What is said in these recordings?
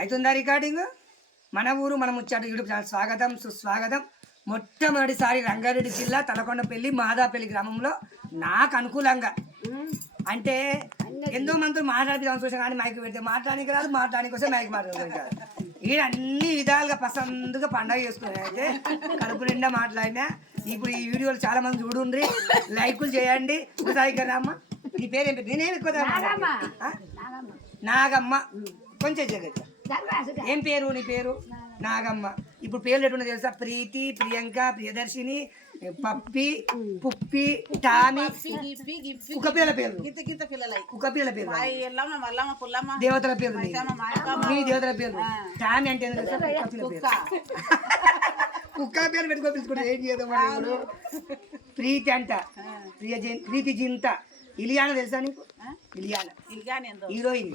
అవుతుందా రికార్డింగ్? మన ఊరు మన ముచ్చట యూట్యూబ్ ఛానల్ స్వాగతం సుస్వాగతం. మొట్టమొదటిసారి రంగారెడ్డి జిల్లా తలకొండపల్లి మాదాపల్లి గ్రామంలో నాకు అనుకూలంగా. అంటే ఎంతో మంది మాట్లాడితే చూసాం కానీ మైక్ పెడితే మాట్లాడానికి రాదు మాట్లాడానికి వస్తే మైక్ మాట్లాడడానికి కాదు ఈడ అన్ని విధాలుగా పసందుగా పండగ చేసుకుని అయితే కడుపు నిండా మాట్లాడినా. ఇప్పుడు ఈ వీడియోలు చాలా మంది చూడుండ్రి. లైకులు చేయండి. ఇక్కడ రామ్మా. నీ పేరేం పేరు? నేనేం ఎక్కువ? నాగమ్మ. కొంచెం జగత్ ఏం పేరు నీ పేరు? నాగమ్మ. ఇప్పుడు పేర్లు ఎటువంటి తెలుసా? ప్రీతి ప్రియాంక ప్రియదర్శిని పప్పి పుప్పి టామి. కుక్క పిల్లల పేర్లు. కుక్క పిల్లల. పేర్లు దేవతల పేర్లు. నీ దేవతల పేర్లు. టామి అంటే? కుక్క పేరు పెట్టుకో పిలుచుకుంటే ఏం చేద్దాం ఇప్పుడు? ప్రీతి అంట. ప్రియ ప్రీతి జింత. ఇలియాన తెలుసా నీకు? ఇలియాన. హీరోయిన్.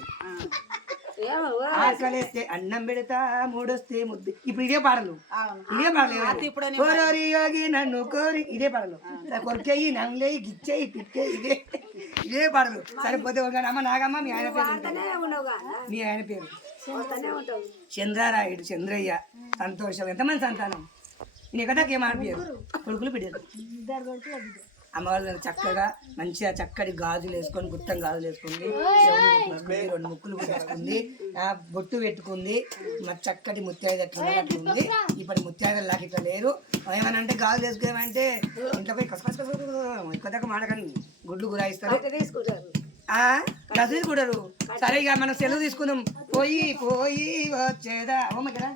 ఆకలేస్తే అన్నం పెడతా మూడొస్తే ముద్దు. ఇప్పుడు ఇదే పాడలు ఇదే కోరి యోగి నన్ను కోరి ఇదే పాడలు కొరికేయి నంగలేయి గిచ్చేయి పిక్కే ఇదే. ఇదే పాడలు సరిపోతే ఒక అమ్మ నాగమ్మ మీ ఆయన పేరు? మీ ఆయన పేరు? చంద్రారాయుడు చంద్రయ్య. సంతోషం. ఎంతమంది సంతానం? నేను కదా ఏం ఆడిపోయారు కొడుకులు బిడ్డలు. అమ్మ వాళ్ళు చక్కగా మంచిగా చక్కటి గాజులు వేసుకొని గుత్తం గాజులు వేసుకుంది రెండు ముక్కులు ఆ, బొట్టు పెట్టుకుంది. మరి చక్కటి ముత్యాయిద ఎట్లా ఉంది. ఇప్పుడు ముత్యాయిదలు లాగా ఇట్లా లేరు. ఏమన్నా అంటే గాజులు వేసుకోమంటే ఇంట్లో పోయి కస కస కస కస ఎక్కువ దాకా మాడకండి. గుడ్లు గురాయిస్తారు ఆ? డ్రెస్ తీసుకుంటారు. సరే ఇక మనం సెలవు తీసుకుందాం. పోయి పోయి వచ్చేదా? అమ్మమ్మ కదా?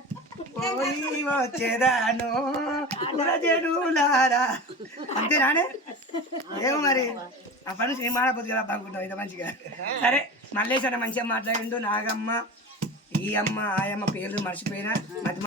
పోయి వచ్చేదాను? అంతేనానే ఏమో మరి? ఆ పని ఏం మాడపోతుంది కదా అనుకుంటాం ఇది మంచిగా. సరే మల్లేశ్వర మంచిగా మాట్లాడిండు నాగమ్మ ఈ అమ్మ ఆయమ్మ పేర్లు మర్చిపోయినా